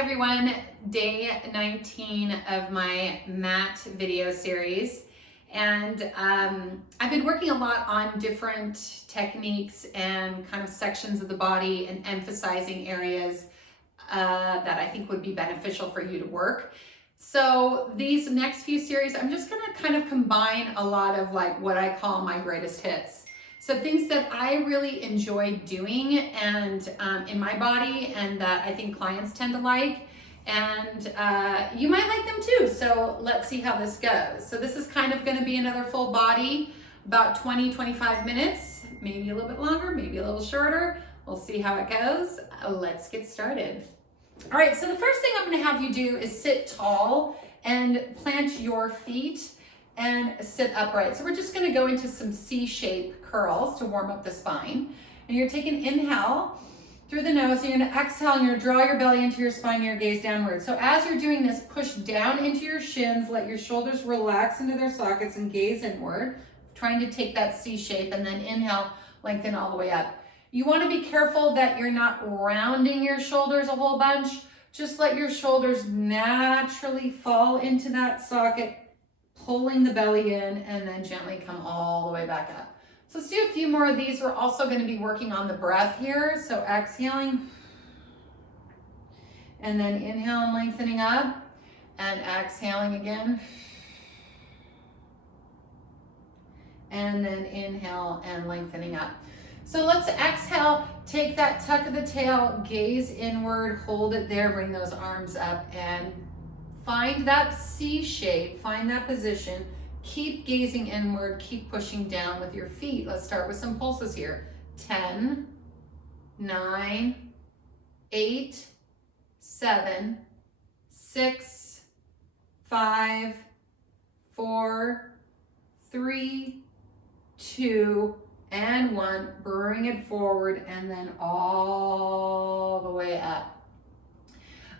everyone, day 19 of my mat video series. And I've been working a lot on different techniques and kind of sections of the body and emphasizing areas that I think would be beneficial for you to work. So these next few series, I'm just gonna kind of combine a lot of like what I call my greatest hits. So things that I really enjoy doing and in my body and that I think clients tend to like, and you might like them too. So let's see how this goes. So this is kind of gonna be another full body, about 20-25 minutes, maybe a little bit longer, maybe a little shorter. We'll see how it goes. Let's get started. All right, so the first thing I'm gonna have you do is sit tall and plant your feet and sit upright. So we're just gonna go into some C-shape curls to warm up the spine. And you're taking inhale through the nose, and you're gonna exhale, and you're gonna draw your belly into your spine, and your gaze downward. So as you're doing this, push down into your shins, let your shoulders relax into their sockets and gaze inward, trying to take that C shape, and then inhale, lengthen all the way up. You wanna be careful that you're not rounding your shoulders a whole bunch. Just let your shoulders naturally fall into that socket, pulling the belly in, and then gently come all the way back up. So let's do a few more of these. We're also going to be working on the breath here. So exhaling, and then inhale and lengthening up, and exhaling again. And then inhale and lengthening up. So let's exhale, take that tuck of the tail, gaze inward, hold it there, bring those arms up, and find that C shape, find that position. Keep gazing inward, keep pushing down with your feet. Let's start with some pulses here. 10, 9, 8, 7, 6, 5, 4, 3, 2, and 1. Bring it forward and then all the way up.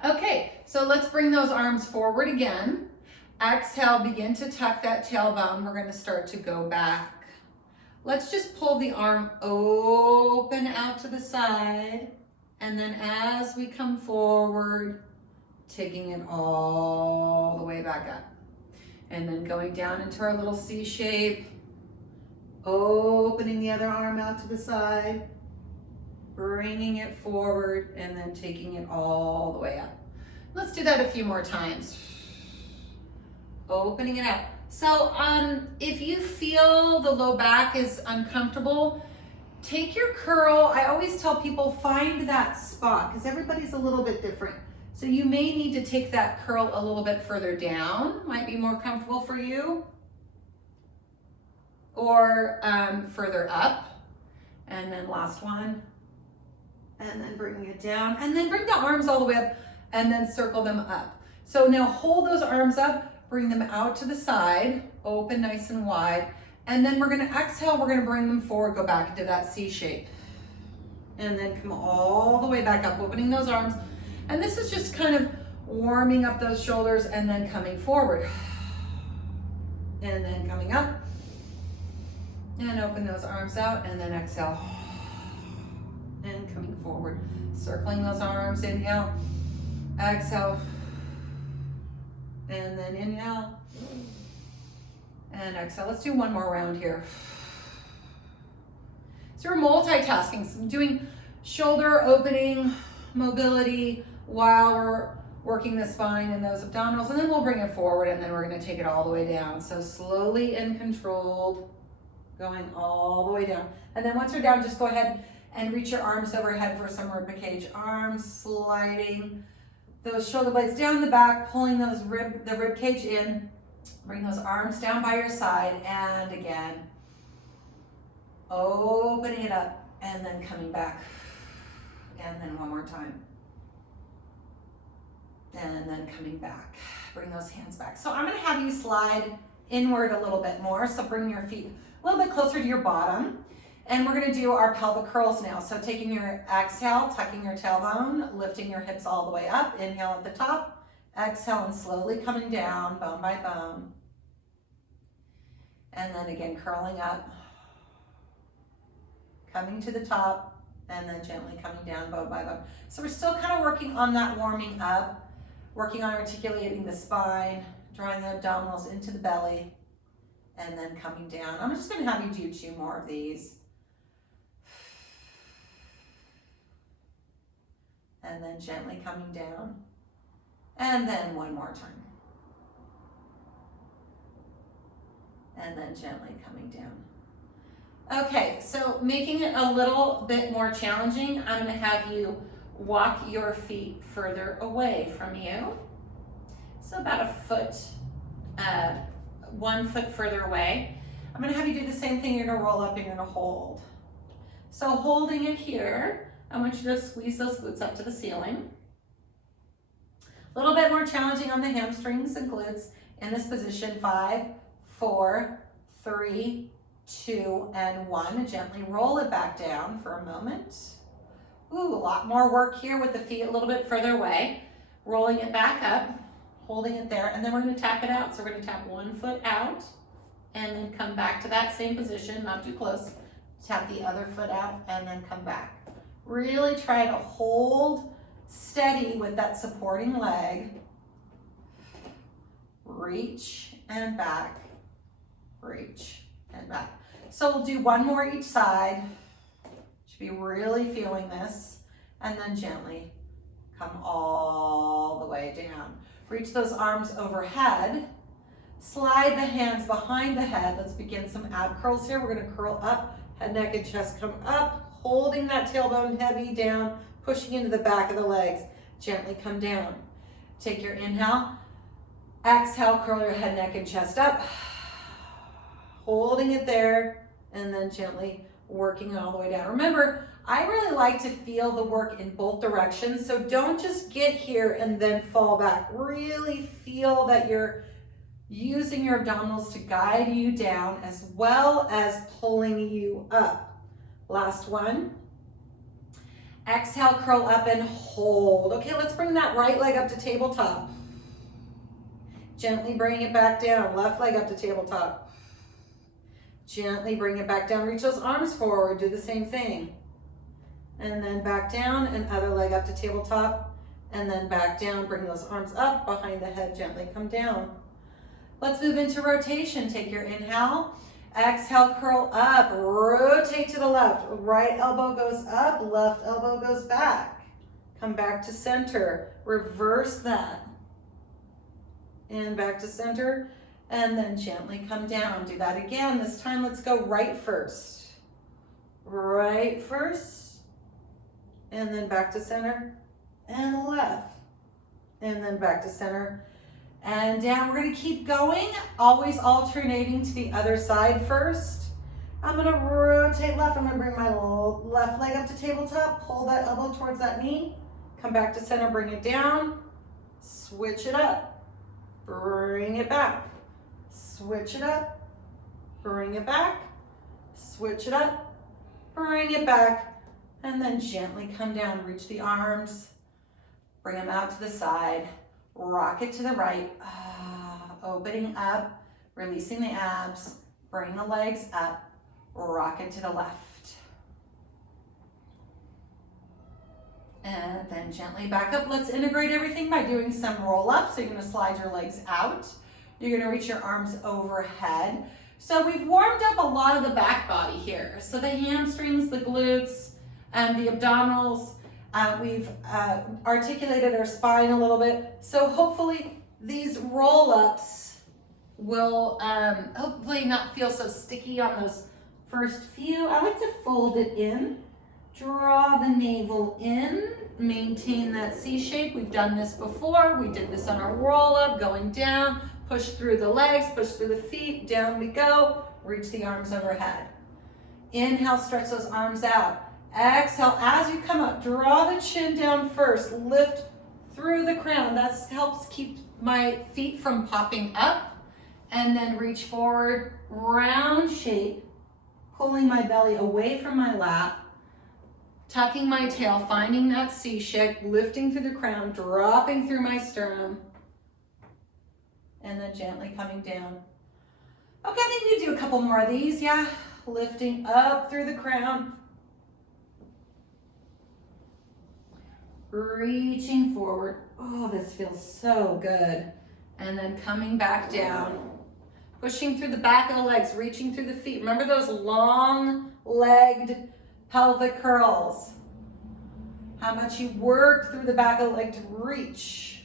Okay, so let's bring those arms forward again. Exhale, begin to tuck that tailbone. We're gonna start to go back. Let's just pull the arm open out to the side. And then as we come forward, taking it all the way back up. And then going down into our little C shape, opening the other arm out to the side, bringing it forward, and then taking it all the way up. Let's do that a few more times. Opening it out. So if you feel the low back is uncomfortable, take your curl. I always tell people find that spot because everybody's a little bit different. So you may need to take that curl a little bit further down, might be more comfortable for you, or further up. And then last one, and then bringing it down, and then bring the arms all the way up and then circle them up. So now hold those arms up, bring them out to the side, open nice and wide, and then we're gonna exhale, we're gonna bring them forward, go back into that C shape. And then come all the way back up, opening those arms. And this is just kind of warming up those shoulders and then coming forward. And then coming up. And open those arms out and then exhale. And coming forward, circling those arms, inhale, exhale. And then inhale and exhale. Let's do one more round here. So we're multitasking. So I'm doing shoulder opening, mobility while we're working the spine and those abdominals, and then we'll bring it forward and then we're gonna take it all the way down. So slowly and controlled, going all the way down. And then once you're down, just go ahead and reach your arms overhead for some ribcage. Arms sliding those shoulder blades down the back, pulling the rib cage in. Bring those arms down by your side, and again, opening it up, and then coming back. And then one more time. And then coming back. Bring those hands back. So I'm gonna have you slide inward a little bit more. So bring your feet a little bit closer to your bottom. And we're gonna do our pelvic curls now. So taking your exhale, tucking your tailbone, lifting your hips all the way up. Inhale at the top, exhale and slowly coming down, bone by bone. And then again, curling up, coming to the top, and then gently coming down bone by bone. So we're still kind of working on that warming up, working on articulating the spine, drawing the abdominals into the belly, and then coming down. I'm just going to have you do 2 more of these. And then gently coming down. And then 1 more time. And then gently coming down. Okay, so making it a little bit more challenging, I'm going to have you walk your feet further away from you. So about a foot, 1 foot further away. I'm going to have you do the same thing. You're going to roll up and you're going to hold. So holding it here, I want you to squeeze those glutes up to the ceiling. A little bit more challenging on the hamstrings and glutes in this position. 5, 4, 3, 2, and 1. Gently roll it back down for a moment. Ooh, a lot more work here with the feet a little bit further away. Rolling it back up, holding it there, and then we're going to tap it out. So we're going to tap 1 foot out and then come back to that same position, not too close. Tap the other foot out and then come back. Really try to hold steady with that supporting leg. Reach and back, reach and back. So we'll do 1 more each side. Should be really feeling this. And then gently come all the way down. Reach those arms overhead. Slide the hands behind the head. Let's begin some ab curls here. We're going to curl up, head, neck, and chest come up, holding that tailbone heavy down, pushing into the back of the legs. Gently come down. Take your inhale. Exhale, curl your head, neck, and chest up. Holding it there, and then gently working it all the way down. Remember, I really like to feel the work in both directions, so don't just get here and then fall back. Really feel that you're using your abdominals to guide you down as well as pulling you up. Last one. Exhale, curl up and hold. Okay, let's bring that right leg up to tabletop. Gently bring it back down. Left leg up to tabletop. Gently bring it back down. Reach those arms forward. Do the same thing. And then back down, and other leg up to tabletop. And then back down. Bring those arms up behind the head. Gently come down. Let's move into rotation. Take your inhale. Exhale, curl up. Rotate to the left. Right elbow goes up. Left elbow goes back. Come back to center. Reverse that. And back to center. And then gently come down. Do that again. This time, let's go right first. Right first. And then back to center. And left. And then back to center. And down. We're going to keep going. Always alternating to the other side first. I'm going to rotate left. I'm going to bring my left leg up to tabletop. Pull that elbow towards that knee. Come back to center. Bring it down. Switch it up. Bring it back. Switch it up, bring it back, switch it up, bring it back, and then gently come down. Reach the arms, bring them out to the side, rock it to the right, opening up, releasing the abs, bring the legs up, rock it to the left. And then gently back up. Let's integrate everything by doing some roll-ups. So you're going to slide your legs out. You're going to reach your arms overhead. So we've warmed up a lot of the back body here. So the hamstrings, the glutes, the abdominals. We've articulated our spine a little bit. So hopefully these roll-ups will hopefully not feel so sticky on those first few. I like to fold it in. Draw the navel in, maintain that C shape. We've done this before. We did this on our roll up, going down, push through the legs, push through the feet, down we go, reach the arms overhead. Inhale, stretch those arms out. Exhale, as you come up, draw the chin down first, lift through the crown. That helps keep my feet from popping up, and then reach forward, round shape, pulling my belly away from my lap, tucking my tail, finding that C shape, lifting through the crown, dropping through my sternum, and then gently coming down. Okay, I think we do a couple more of these, yeah. Lifting up through the crown, reaching forward. Oh, this feels so good. And then coming back down, pushing through the back of the legs, reaching through the feet. Remember those long-legged pelvic curls. How much you work through the back of the leg to reach.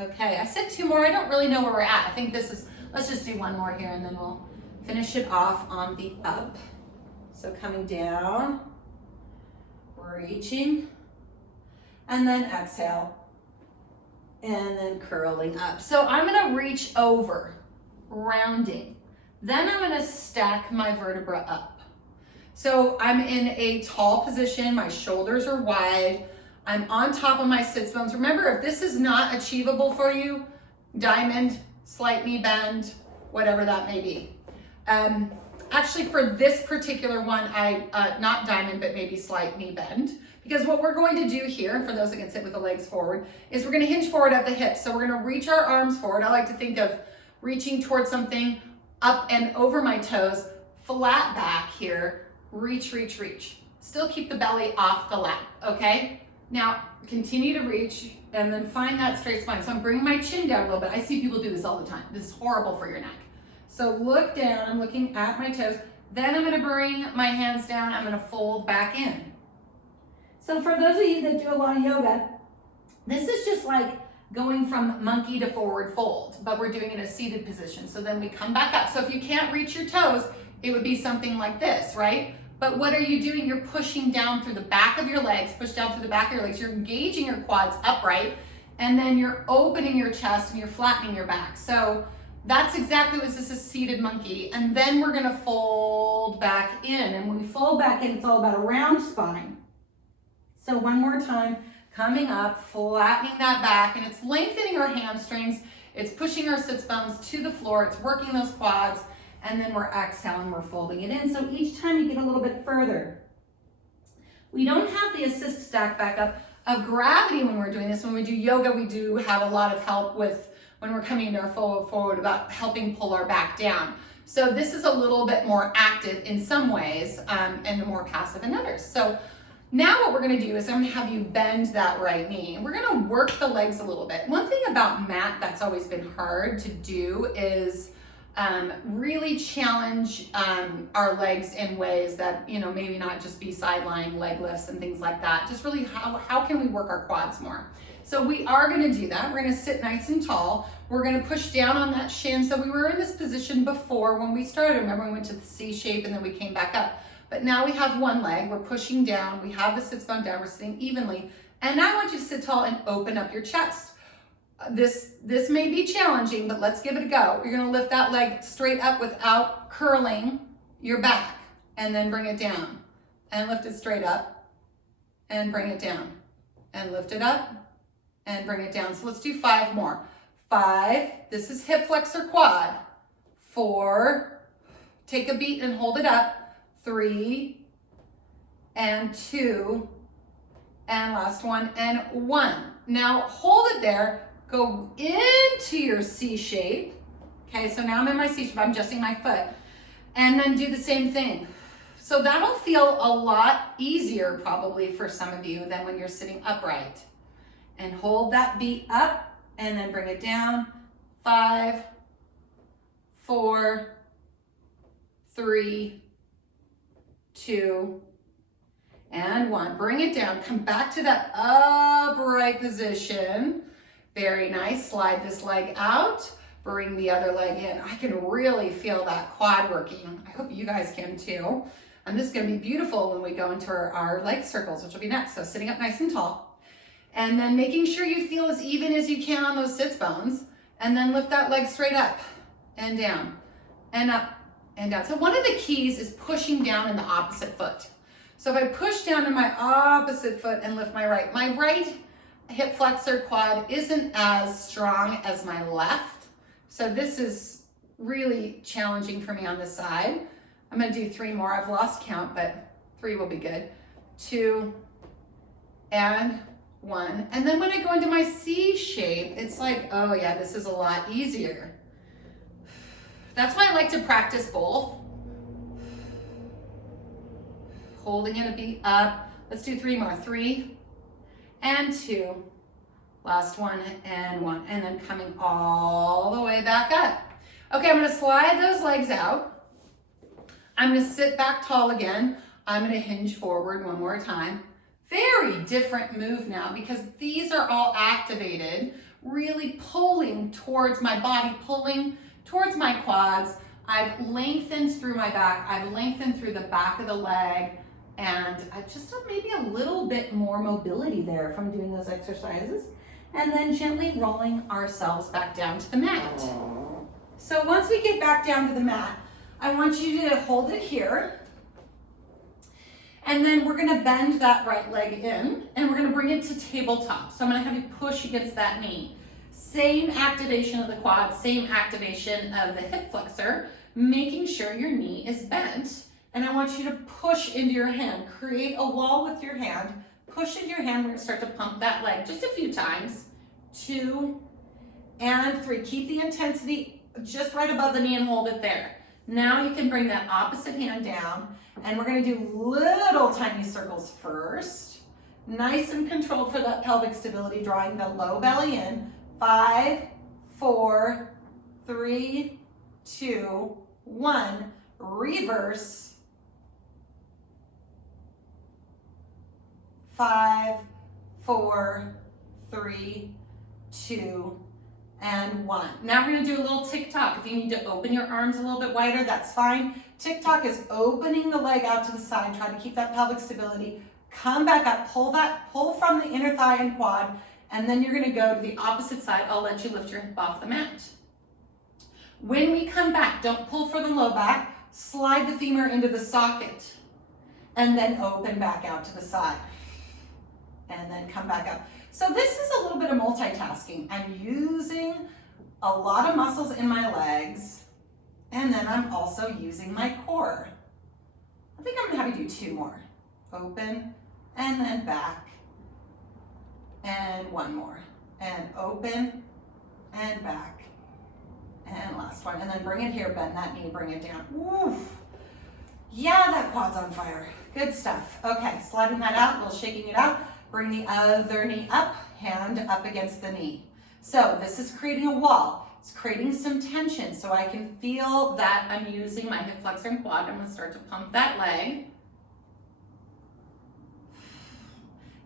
Okay, I said 2 more. I don't really know where we're at. I think this is, let's just do 1 more here and then we'll finish it off on the up. So coming down, reaching, and then exhale, and then curling up. So I'm gonna reach over, rounding. Then I'm gonna stack my vertebra up. So I'm in a tall position, my shoulders are wide, I'm on top of my sits bones. Remember, if this is not achievable for you, diamond, slight knee bend, whatever that may be. Actually, for this particular one, not diamond, but maybe slight knee bend. Because what we're going to do here, for those that can sit with the legs forward, is we're gonna hinge forward at the hips. So we're gonna reach our arms forward. I like to think of reaching towards something up and over my toes, flat back here, reach, reach, reach. Still keep the belly off the lap, okay? Now, continue to reach and then find that straight spine. So I'm bringing my chin down a little bit. I see people do this all the time. This is horrible for your neck. So look down, I'm looking at my toes. Then I'm gonna bring my hands down, I'm gonna fold back in. So for those of you that do a lot of yoga, this is just like going from monkey to forward fold, but we're doing it in a seated position. So then we come back up. So if you can't reach your toes, it would be something like this, right? But what are you doing? You're pushing down through the back of your legs, push down through the back of your legs. You're engaging your quads upright, and then you're opening your chest and you're flattening your back. So that's exactly what this is, seated monkey. And then we're gonna fold back in. And when we fold back in, it's all about a round spine. So one more time, coming up, flattening that back, and it's lengthening our hamstrings. It's pushing our sits bones to the floor. It's working those quads. And then we're exhaling, we're folding it in. So each time you get a little bit further. We don't have the assist stack back up of gravity when we're doing this. When we do yoga, we do have a lot of help with when we're coming into our forward about helping pull our back down. So this is a little bit more active in some ways and more passive in others. So now what we're gonna do is I'm gonna have you bend that right knee. We're gonna work the legs a little bit. One thing about mat that's always been hard to do is really challenge our legs in ways that, you know, maybe not just be sideline leg lifts and things like that. Just really how can we work our quads more? So we are gonna do that. We're gonna sit nice and tall. We're gonna push down on that shin. So we were in this position before when we started. Remember, we went to the C shape and then we came back up. But now we have one leg, we're pushing down, we have the sits bone down, we're sitting evenly. And now I want you to sit tall and open up your chest. This may be challenging, but let's give it a go. You're gonna lift that leg straight up without curling your back, and then bring it down. And lift it straight up, and bring it down. And lift it up, and bring it down. So let's do 5 more. 5, this is hip flexor quad. 4, take a beat and hold it up. 3, and 2, and last one, and 1. Now hold it there, go into your C shape. Okay, so now I'm in my C shape, I'm adjusting my foot. And then do the same thing. So that'll feel a lot easier probably for some of you than when you're sitting upright. And hold that beat up, and then bring it down. 5, 4, 3, 2, and 1. Bring it down. Come back to that upright position. Very nice. Slide this leg out. Bring the other leg in. I can really feel that quad working. I hope you guys can too. And this is going to be beautiful when we go into our leg circles, which will be next. So sitting up nice and tall. And then making sure you feel as even as you can on those sits bones. And then lift that leg straight up and down and up and down. So one of the keys is pushing down in the opposite foot. So if I push down in my opposite foot and lift my right hip flexor quad isn't as strong as my left. So this is really challenging for me on this side. I'm gonna do 3 more. I've lost count, but 3 will be good. 2, and 1. And then when I go into my C shape, it's like, oh yeah, this is a lot easier. That's why I like to practice both. Holding it a beat up. Let's do 3 more. 3, and 2. Last one and 1. And then coming all the way back up. Okay, I'm gonna slide those legs out. I'm gonna sit back tall again. I'm gonna hinge forward one more time. Very different move now because these are all activated, really pulling towards my body, pulling towards my quads. I've lengthened through my back. I've lengthened through the back of the leg, and I just maybe a little bit more mobility there from doing those exercises. And then gently rolling ourselves back down to the mat. So once we get back down to the mat, I want you to hold it here. And then we're gonna bend that right leg in, and we're gonna bring it to tabletop. So I'm gonna have you push against that knee. Same activation of the quad, same activation of the hip flexor, making sure your knee is bent. And I want you to push into your hand. Create a wall with your hand. Push into your hand. We're gonna start to pump that leg just a few times. 2 and 3. Keep the intensity just right above the knee and hold it there. Now you can bring that opposite hand down, and we're gonna do little tiny circles first. Nice and controlled for that pelvic stability, drawing the low belly in. 5, 4, 3, 2, 1. Reverse. 5, 4, 3, 2, and 1. Now we're gonna do a little tick-tock. If you need to open your arms a little bit wider, that's fine. Tick-tock is opening the leg out to the side, trying to keep that pelvic stability. Come back up, pull from the inner thigh and quad, and then you're gonna go to the opposite side. I'll let you lift your hip off the mat. When we come back, don't pull for the low back, slide the femur into the socket, and then open back out to the side. And then come back up. So this is a little bit of multitasking. I'm using a lot of muscles in my legs, and then I'm also using my core. I think I'm gonna have you do 2 more. Open, and then back, and 1 more. And open, and back, and last one. And then bring it here, bend that knee, bring it down. Oof. Yeah, that quad's on fire. Good stuff. Okay, sliding that out, a little shaking it out. Bring the other knee up, hand up against the knee. So this is creating a wall. It's creating some tension so I can feel that I'm using my hip flexor and quad. I'm gonna start to pump that leg.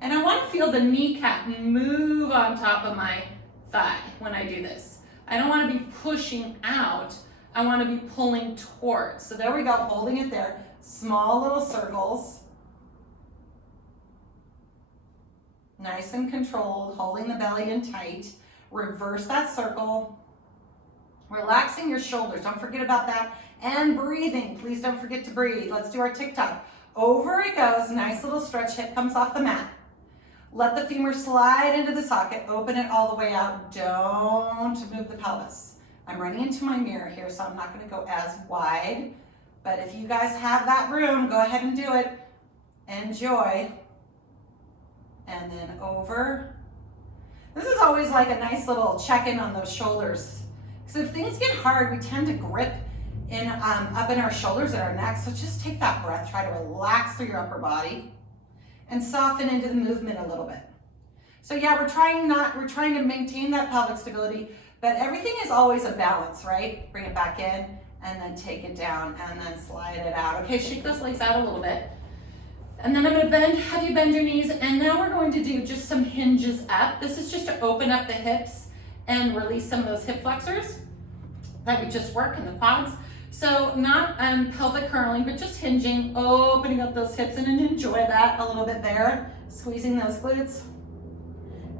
And I wanna feel the kneecap move on top of my thigh when I do this. I don't wanna be pushing out. I wanna be pulling towards. So there we go, holding it there. Small little circles. Nice and controlled, holding the belly in tight. Reverse that circle. Relaxing your shoulders, don't forget about that. And breathing, please don't forget to breathe. Let's do our tick-tock. Over it goes, nice little stretch, hip comes off the mat. Let the femur slide into the socket, open it all the way out. Don't move the pelvis. I'm running into my mirror here, so I'm not gonna go as wide. But if you guys have that room, go ahead and do it. Enjoy. And then over. This is always like a nice little check-in on those shoulders. Because if things get hard, we tend to grip in up in our shoulders and our neck. So just take that breath, try to relax through your upper body and soften into the movement a little bit. So yeah, we're trying to maintain that pelvic stability, but everything is always a balance, right? Bring it back in and then take it down and then slide it out. Okay, shake those legs out a little bit. And then I'm gonna have you bend your knees, and now we're going to do just some hinges up. This is just to open up the hips and release some of those hip flexors that we just worked in the quads. So not pelvic curling, but just hinging, opening up those hips, and then enjoy that a little bit there, squeezing those glutes.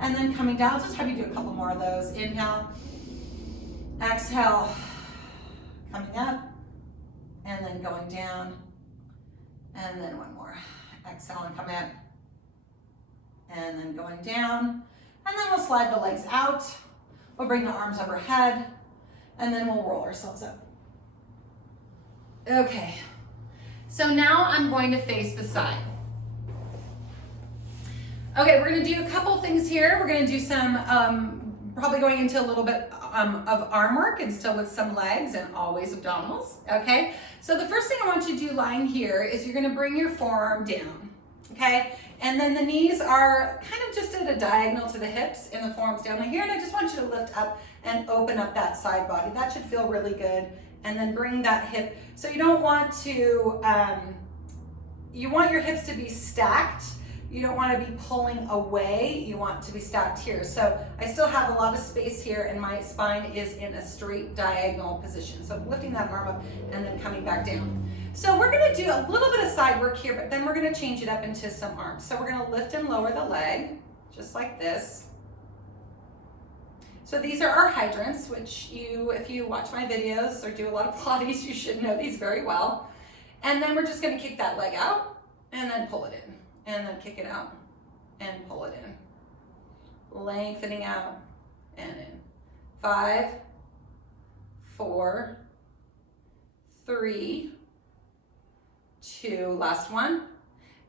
And then coming down, just have you do a couple more of those. Inhale, exhale, coming up, and then going down, and then 1 more. Exhale and come in, and then going down, and then we'll slide the legs out. We'll bring the arms overhead, and then we'll roll ourselves up. Okay, so now I'm going to face the side. Okay, we're gonna do a couple things here. We're gonna do some, probably going into a little bit of arm work and still with some legs and always abdominals, okay? So the first thing I want you to do lying here is you're gonna bring your forearm down. okay? And then the knees are kind of just at a diagonal to the hips and the forearms down here, and I just want you to lift up and open up that side body. That should feel really good. And then bring that hip. So you don't want to, you want your hips to be stacked. You don't want to be pulling away. You want to be stacked here. So I still have a lot of space here and my spine is in a straight diagonal position. So I'm lifting that arm up and then coming back down. So we're going to do a little bit of side work here, but then we're going to change it up into some arms. So we're going to lift and lower the leg, just like this. So these are our hydrants, which if you watch my videos or do a lot of Pilates, you should know these very well. And then we're just going to kick that leg out and then pull it in. And then kick it out and pull it in. Lengthening out and in. 5, 4, 3, 2, last one.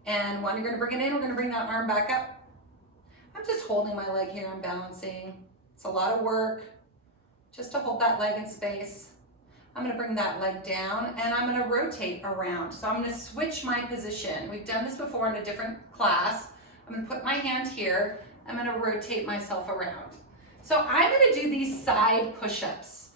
And one, you're going to bring it in. We're going to bring that arm back up. I'm just holding my leg here. I'm balancing. It's a lot of work just to hold that leg in space. I'm going to bring that leg down and I'm going to rotate around. So I'm going to switch my position. We've done this before in a different class. I'm going to put my hand here. I'm going to rotate myself around. So I'm going to do these side push-ups.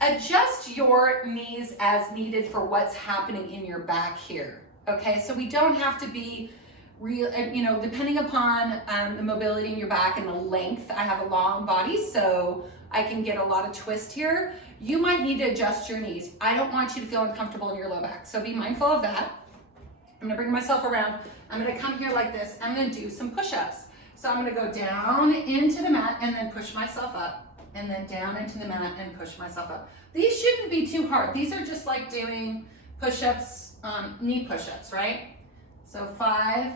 Adjust your knees as needed for what's happening in your back here. Okay, so we don't have to be real, depending upon the mobility in your back and the length. I have a long body, so I can get a lot of twist here. You might need to adjust your knees. I don't want you to feel uncomfortable in your low back, so be mindful of that. I'm gonna bring myself around. I'm gonna come here like this. I'm gonna do some push-ups. So I'm gonna go down into the mat and then push myself up, and then down into the mat and push myself up. These shouldn't be too hard. These are just like doing push-ups, knee push-ups, right? So 5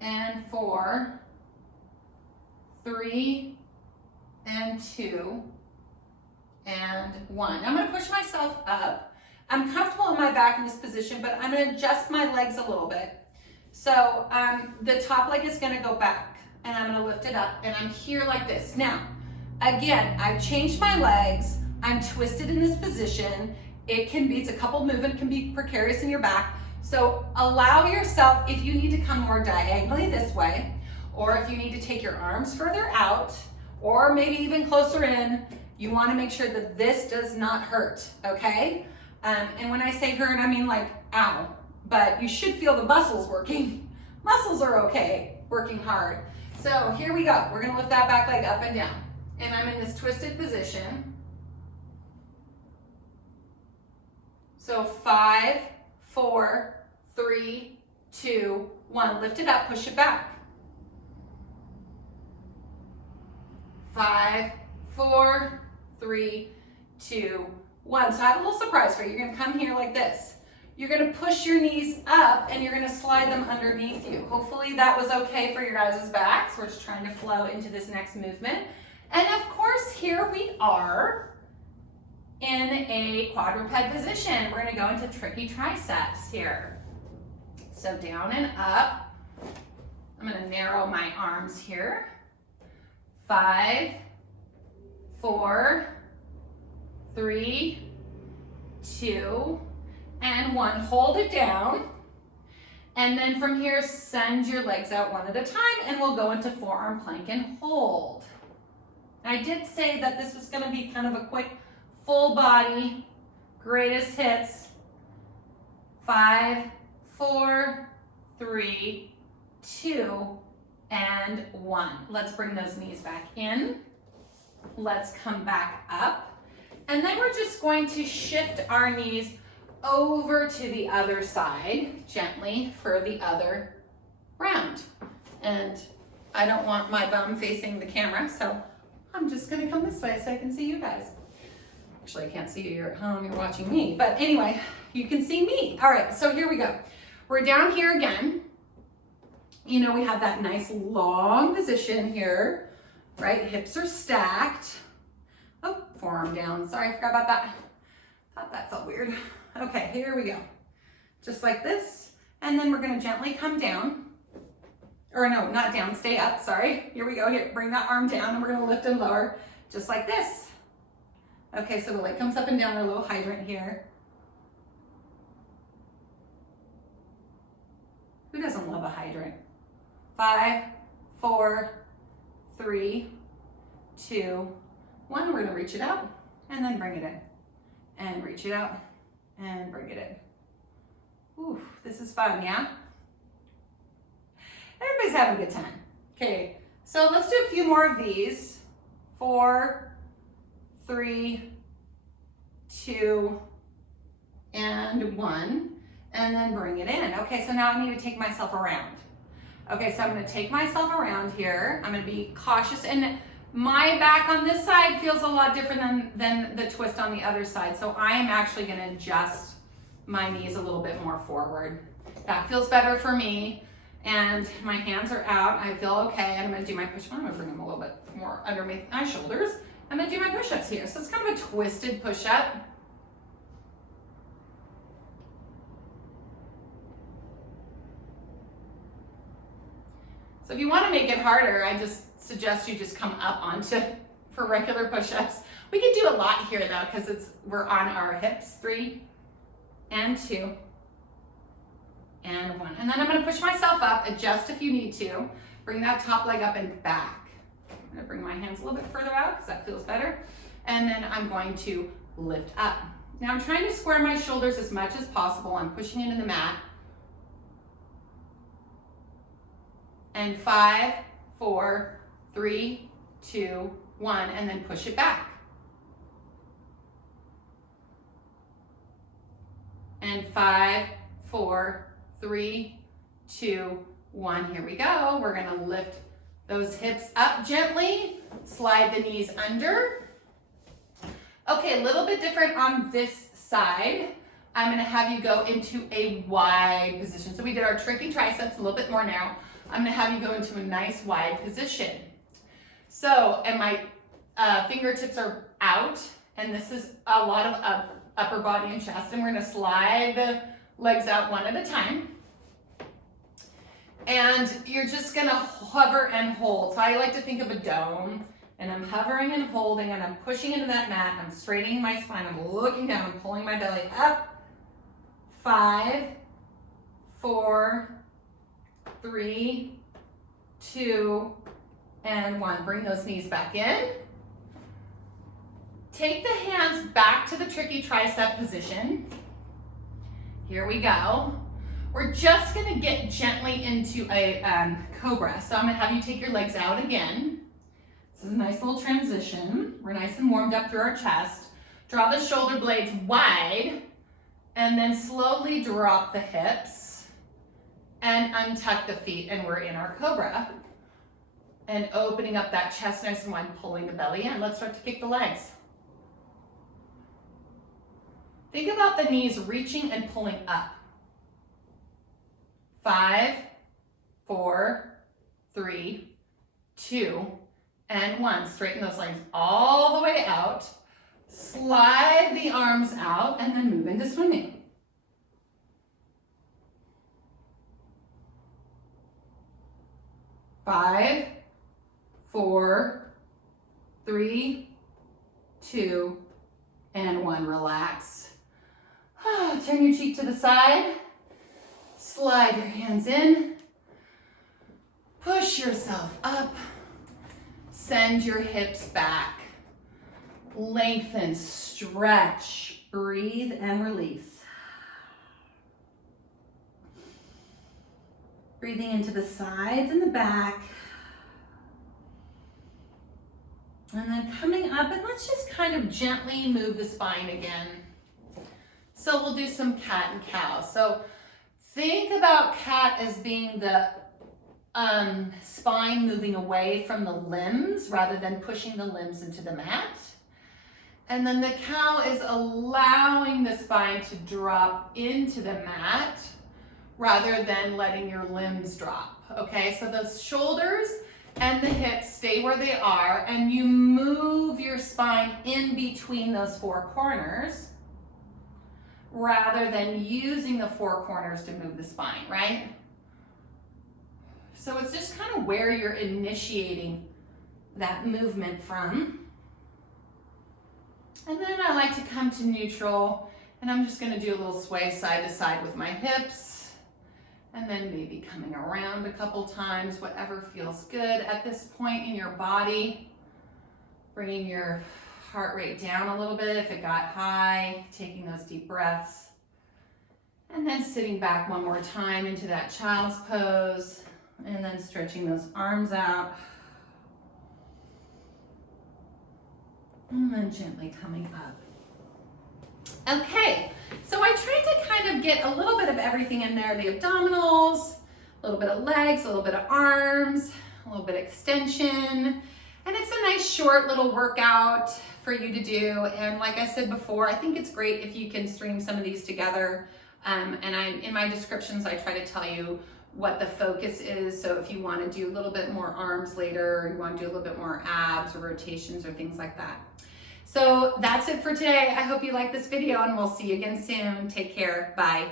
and 4, 3 and 2 and 1. I'm going to push myself up. I'm comfortable in my back in this position, but I'm going to adjust my legs a little bit. So the top leg is going to go back and I'm going to lift it up and I'm here like this. Now, again, I've changed my legs. I'm twisted in this position. It's a couple movement, can be precarious in your back. So allow yourself, if you need to come more diagonally this way, or if you need to take your arms further out, or maybe even closer in, you want to make sure that this does not hurt, okay? And when I say hurt, I mean like, ow, but you should feel the muscles working. Muscles are okay, working hard. So here we go. We're gonna lift that back leg up and down. And I'm in this twisted position. So 5, 4, 3, 2, 1. Lift it up, push it back. 5, 4, 3, 2, 1. So I have a little surprise for you. You're gonna come here like this. You're gonna push your knees up and you're gonna slide them underneath you. Hopefully that was okay for your guys' backs. We're just trying to flow into this next movement. And of course, here we are in a quadruped position. We're gonna go into tricky triceps here. So down and up. I'm gonna narrow my arms here. 5, 4, 3, 2, and 1. Hold it down. And then from here, send your legs out one at a time and we'll go into forearm plank and hold. I did say that this was gonna be kind of a quick full body, greatest hits. 5, 4, 3, 2, and 1. Let's bring those knees back in. Let's come back up. And then we're just going to shift our knees over to the other side gently for the other round. And I don't want my bum facing the camera, so I'm just gonna come this way so I can see you guys. Actually, I can't see you, you're at home, you're watching me. But anyway, you can see me. All right, so here we go. We're down here again. You know, we have that nice long position here, right? Hips are stacked. Oh, forearm down. Sorry, I forgot about that. Thought that felt weird. Okay, here we go. Just like this. And then we're gonna gently come down. Or no, not down, stay up, sorry. Here we go, here, bring that arm down and we're gonna lift and lower, just like this. Okay, so the leg comes up and down, our little hydrant here. Who doesn't love a hydrant? 5, 4, 3, 2, 1. We're gonna reach it out and then bring it in. And reach it out and bring it in. Ooh, this is fun, yeah? Everybody's having a good time. Okay, so let's do a few more of these. 4, 3, 2, and 1, and then bring it in. Okay, so now I need to take myself around. Okay, so I'm gonna take myself around here. I'm gonna be cautious, and my back on this side feels a lot different than the twist on the other side. So I am actually gonna adjust my knees a little bit more forward. That feels better for me. And my hands are out. I feel okay. And I'm gonna do my push-up. I'm gonna bring them a little bit more underneath my shoulders. I'm gonna do my push-ups here. So it's kind of a twisted push-up. So if you wanna make it harder, I just suggest you just come up onto for regular push-ups. We can do a lot here though, because we're on our hips. 3 and 2 and 1. And then I'm gonna push myself up, adjust if you need to. Bring that top leg up and back. I'm gonna bring my hands a little bit further out because that feels better. And then I'm going to lift up. Now I'm trying to square my shoulders as much as possible. I'm pushing into the mat. And 5, 4, 3, 2, 1, and then push it back. And 5, 4, 3, 2, 1. Here we go. We're gonna lift those hips up gently, slide the knees under. Okay, a little bit different on this side. I'm gonna have you go into a wide position. So we did our tricky triceps, a little bit more now. I'm gonna have you go into a nice wide position. So, and my fingertips are out, and this is a lot of upper body and chest, and we're gonna slide the legs out one at a time. And you're just gonna hover and hold. So I like to think of a dome, and I'm hovering and holding, and I'm pushing into that mat, I'm straightening my spine, I'm looking down, I'm pulling my belly up. 5, 4, 3, 2, and 1. Bring those knees back in. Take the hands back to the tricky tricep position. Here we go. We're just gonna get gently into a cobra. So I'm gonna have you take your legs out again. This is a nice little transition. We're nice and warmed up through our chest. Draw the shoulder blades wide, and then slowly drop the hips and untuck the feet, and we're in our cobra. And opening up that chest nice and wide, pulling the belly in. Let's start to kick the legs. Think about the knees reaching and pulling up. 5, 4, 3, 2, and 1. Straighten those legs all the way out. Slide the arms out and then move into swimming. Five, 4, 3, 2, and 1. Relax. Turn your cheek to the side. Slide your hands in. Push yourself up. Send your hips back. Lengthen, stretch, breathe, and release. Breathing into the sides and the back. And then coming up, and let's just kind of gently move the spine again. So we'll do some cat and cow. So think about cat as being the spine moving away from the limbs rather than pushing the limbs into the mat. And then the cow is allowing the spine to drop into the mat rather than letting your limbs drop. Okay, so those shoulders and the hips stay where they are, and you move your spine in between those four corners rather than using the four corners to move the spine, right? So it's just kind of where you're initiating that movement from. And then I like to come to neutral, and I'm just gonna do a little sway side to side with my hips And then maybe coming around a couple times, whatever feels good at this point in your body. Bringing your heart rate down a little bit if it got high, taking those deep breaths. And then sitting back one more time into that child's pose, and then stretching those arms out. And then gently coming up. Okay, so I tried to kind of get a little bit of everything in there, the abdominals, a little bit of legs, a little bit of arms, a little bit of extension. And it's a nice short little workout for you to do. And like I said before, I think it's great if you can stream some of these together. And in my descriptions, I try to tell you what the focus is. So if you want to do a little bit more arms later, or you want to do a little bit more abs or rotations or things like that. So that's it for today. I hope you liked this video, and we'll see you again soon. Take care. Bye.